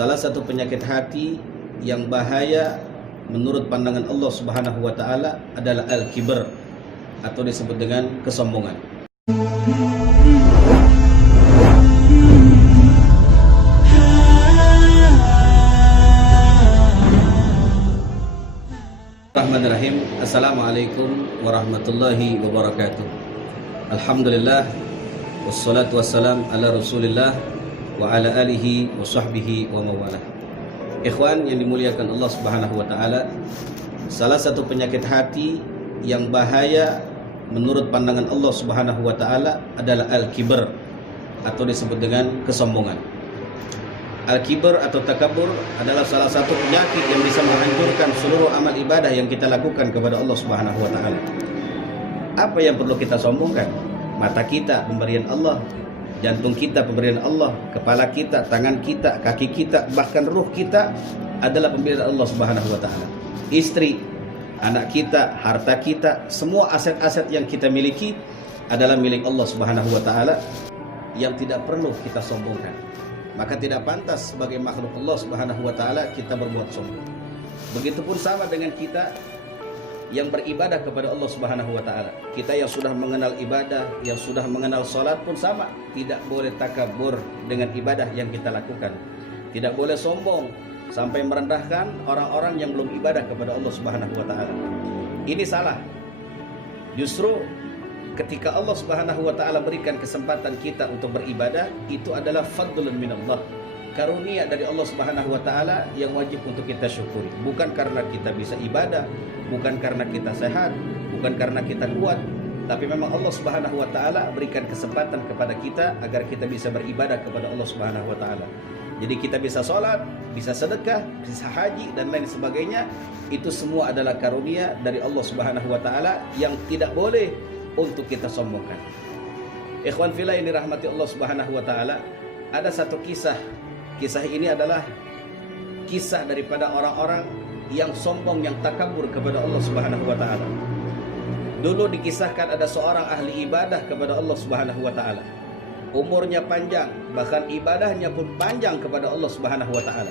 Salah satu penyakit hati yang bahaya menurut pandangan Allah Subhanahu wa taala adalah al-kibr atau disebut dengan kesombongan. Bismillahirrahmanirrahim. Assalamualaikum warahmatullahi wabarakatuh. Alhamdulillah wassalatu wassalam ala Rasulillah wa ala alihi wa sahbihi wa mawalah. Ikhwan yang dimuliakan Allah Subhanahu wa taala, salah satu penyakit hati yang bahaya menurut pandangan Allah Subhanahu wa taala adalah al-kibr atau disebut dengan kesombongan. Al-kibr atau takabur adalah salah satu penyakit yang bisa menghancurkan seluruh amal ibadah yang kita lakukan kepada Allah Subhanahu wa taala. Apa yang perlu kita sombongkan? Mata kita pemberian Allah, jantung kita pemberian Allah, kepala kita, tangan kita, kaki kita, bahkan ruh kita adalah pemberian Allah Subhanahu wa taala. Istri, anak kita, harta kita, semua aset-aset yang kita miliki adalah milik Allah Subhanahu wa taala yang tidak perlu kita sombongkan. Maka tidak pantas sebagai makhluk Allah Subhanahu wa taala kita berbuat sombong. Begitupun sama dengan kita yang beribadah kepada Allah Subhanahu wa taala. Kita yang sudah mengenal ibadah, yang sudah mengenal salat pun sama, tidak boleh takabur dengan ibadah yang kita lakukan. Tidak boleh sombong sampai merendahkan orang-orang yang belum ibadah kepada Allah Subhanahu wa taala. Ini salah. Justru ketika Allah Subhanahu wa taala berikan kesempatan kita untuk beribadah, itu adalah fadlun minallah, karunia dari Allah Subhanahu wa taala yang wajib untuk kita syukuri. Bukan karena kita bisa ibadah, bukan karena kita sehat, bukan karena kita kuat, tapi memang Allah Subhanahu wa taala berikan kesempatan kepada kita agar kita bisa beribadah kepada Allah Subhanahu wa taala. Jadi kita bisa sholat, bisa sedekah, bisa haji dan lain sebagainya. Itu semua adalah karunia dari Allah Subhanahu wa taala yang tidak boleh untuk kita sombongkan. Ikhwan fillah ini rahmati Allah Subhanahu wa taala, ada satu kisah. Kisah ini adalah kisah daripada orang-orang yang sombong, yang takabur kepada Allah Subhanahu wa taala. Dulu dikisahkan ada seorang ahli ibadah kepada Allah Subhanahu wa taala. Umurnya panjang, bahkan ibadahnya pun panjang kepada Allah Subhanahu wa taala.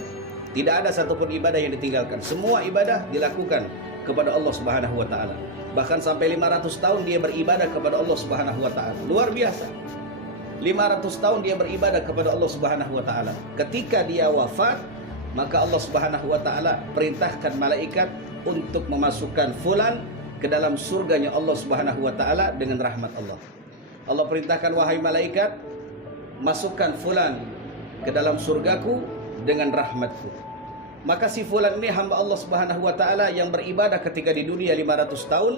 Tidak ada satupun ibadah yang ditinggalkan. Semua ibadah dilakukan kepada Allah Subhanahu wa taala. Bahkan sampai 500 tahun dia beribadah kepada Allah Subhanahu wa taala. Luar biasa. 500 tahun dia beribadah kepada Allah Subhanahu wa taala. Ketika dia wafat, maka Allah Subhanahu wa taala perintahkan malaikat untuk memasukkan fulan ke dalam surganya Allah Subhanahu wa taala dengan rahmat Allah. Allah perintahkan, wahai malaikat, masukkan fulan ke dalam surgaku dengan rahmatku. Maka si fulan ini hamba Allah Subhanahu wa taala yang beribadah ketika di dunia 500 tahun,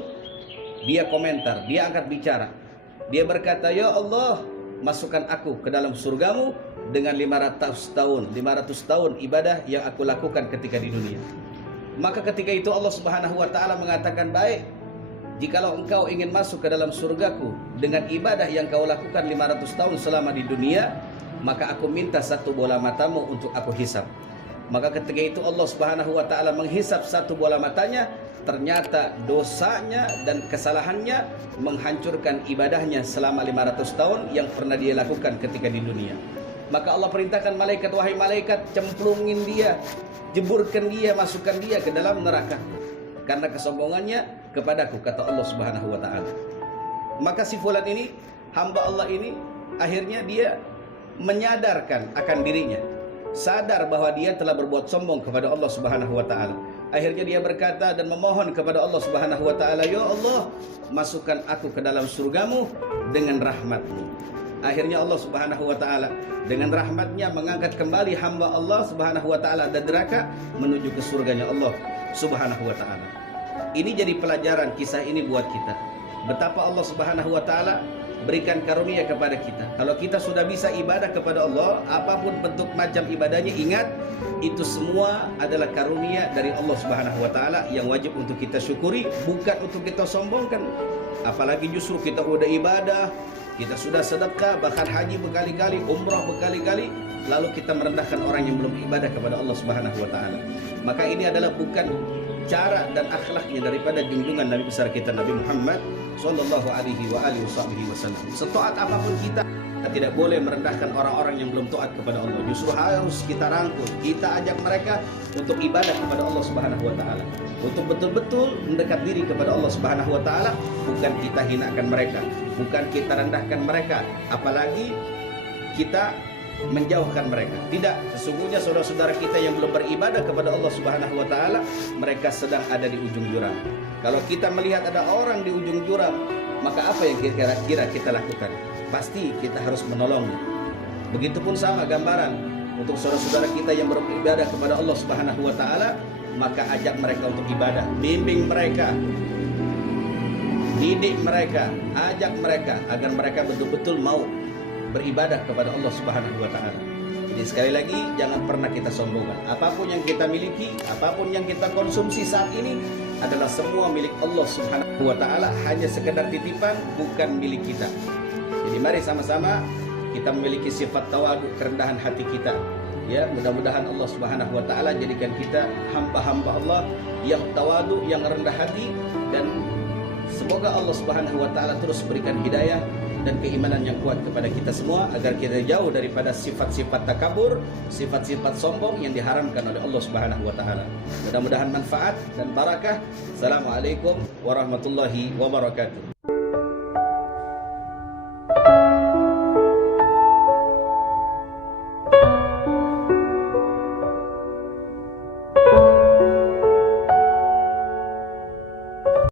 dia komentar, dia angkat bicara. Dia berkata, "Ya Allah, masukkan aku ke dalam surgamu dengan 500 tahun ibadah yang aku lakukan ketika di dunia." Maka ketika itu Allah Subhanahu wa taala mengatakan, "Baik, jikalau engkau ingin masuk ke dalam surgaku dengan ibadah yang kau lakukan 500 tahun selama di dunia, maka aku minta satu bola matamu untuk aku hisap." Maka ketika itu Allah Subhanahu wa taala menghisap satu bola matanya, ternyata dosanya dan kesalahannya menghancurkan ibadahnya selama 500 tahun yang pernah dia lakukan ketika di dunia. Maka Allah perintahkan malaikat, wahai malaikat, cemplungin dia, jeburkan dia, masukkan dia ke dalam neraka karena kesombongannya kepadaku, kata Allah Subhanahu wa taala. Maka si fulan ini, hamba Allah ini, akhirnya dia menyadarkan akan dirinya, sadar bahwa dia telah berbuat sombong kepada Allah Subhanahu wa taala. Akhirnya dia berkata dan memohon kepada Allah Subhanahu wa taala, "Ya Allah, masukkan aku ke dalam surgamu dengan rahmat-Mu." Akhirnya Allah Subhanahu wa taala dengan rahmatnya mengangkat kembali hamba Allah Subhanahu wa taala dari neraka menuju ke surganya Allah Subhanahu wa taala. Ini jadi pelajaran kisah ini buat kita. Betapa Allah Subhanahu wa taala berikan karunia kepada kita. Kalau kita sudah bisa ibadah kepada Allah, apapun bentuk macam ibadahnya, ingat itu semua adalah karunia dari Allah Subhanahu wa taala yang wajib untuk kita syukuri, bukan untuk kita sombongkan. Apalagi justru kita udah ibadah, kita sudah sedekah, bahkan haji berkali-kali, umrah berkali-kali, lalu kita merendahkan orang yang belum ibadah kepada Allah Subhanahu wa taala. Maka ini adalah bukan cara dan akhlaknya daripada junjungan Nabi besar kita Nabi Muhammad sallallahu alaihi wa alihi wasallam. Setaat apapun kita Kita tidak boleh merendahkan orang-orang yang belum taat kepada Allah. Justru harus kita rangkul, kita ajak mereka untuk ibadah kepada Allah Subhanahu wa taala. Untuk betul-betul mendekat diri kepada Allah Subhanahu wa taala, bukan kita hinakan mereka, bukan kita rendahkan mereka, apalagi kita menjauhkan mereka. Tidak, sesungguhnya saudara-saudara kita yang belum beribadah kepada Allah Subhanahu wa taala, mereka sedang ada di ujung jurang. Kalau kita melihat ada orang di ujung jurang, maka apa yang kira-kira kita lakukan? Pasti kita harus menolongnya. Begitupun sama gambaran untuk saudara-saudara kita yang beribadah kepada Allah Subhanahu wa taala, maka ajak mereka untuk ibadah, bimbing mereka, didik mereka, ajak mereka agar mereka betul-betul mau beribadah kepada Allah Subhanahu wa taala. Jadi sekali lagi, jangan pernah kita sombongkan. Apapun yang kita miliki, apapun yang kita konsumsi saat ini adalah semua milik Allah Subhanahu wa taala, hanya sekedar titipan, bukan milik kita. Jadi mari sama-sama kita memiliki sifat tawadu, kerendahan hati kita. Ya, mudah-mudahan Allah Subhanahu wa taala jadikan kita hamba-hamba Allah yang tawadu, yang rendah hati, dan semoga Allah Subhanahu wa taala terus berikan hidayah dan keimanan yang kuat kepada kita semua, agar kita jauh daripada sifat-sifat takabur, sifat-sifat sombong yang diharamkan oleh Allah Subhanahu wa taala. Mudah-mudahan manfaat dan barakah. Assalamualaikum warahmatullahi wabarakatuh.